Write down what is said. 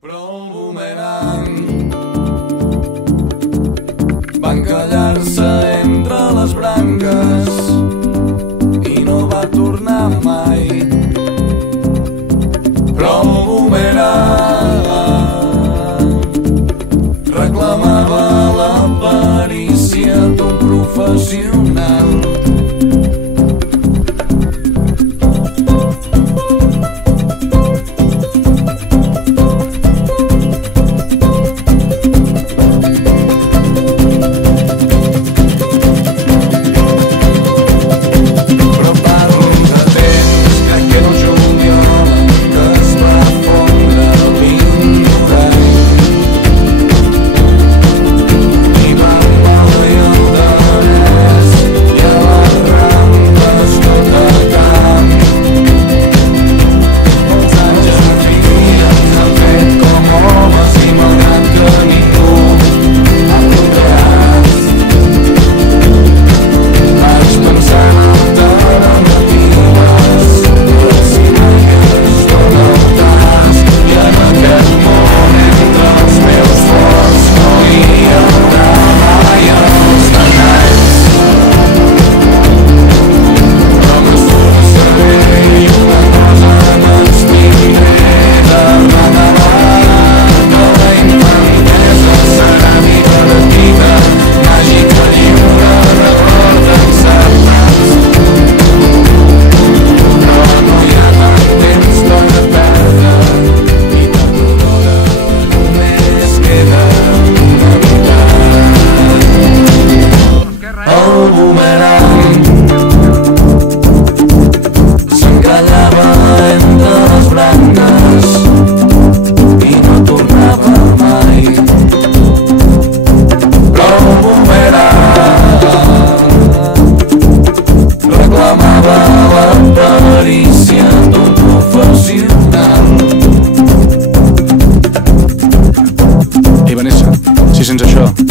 Però el bumerang va encallar-se entre les branques i no va tornar mai. Però el bumerang reclamava la perícia d'un professional. Ei, Vanessa, si sense això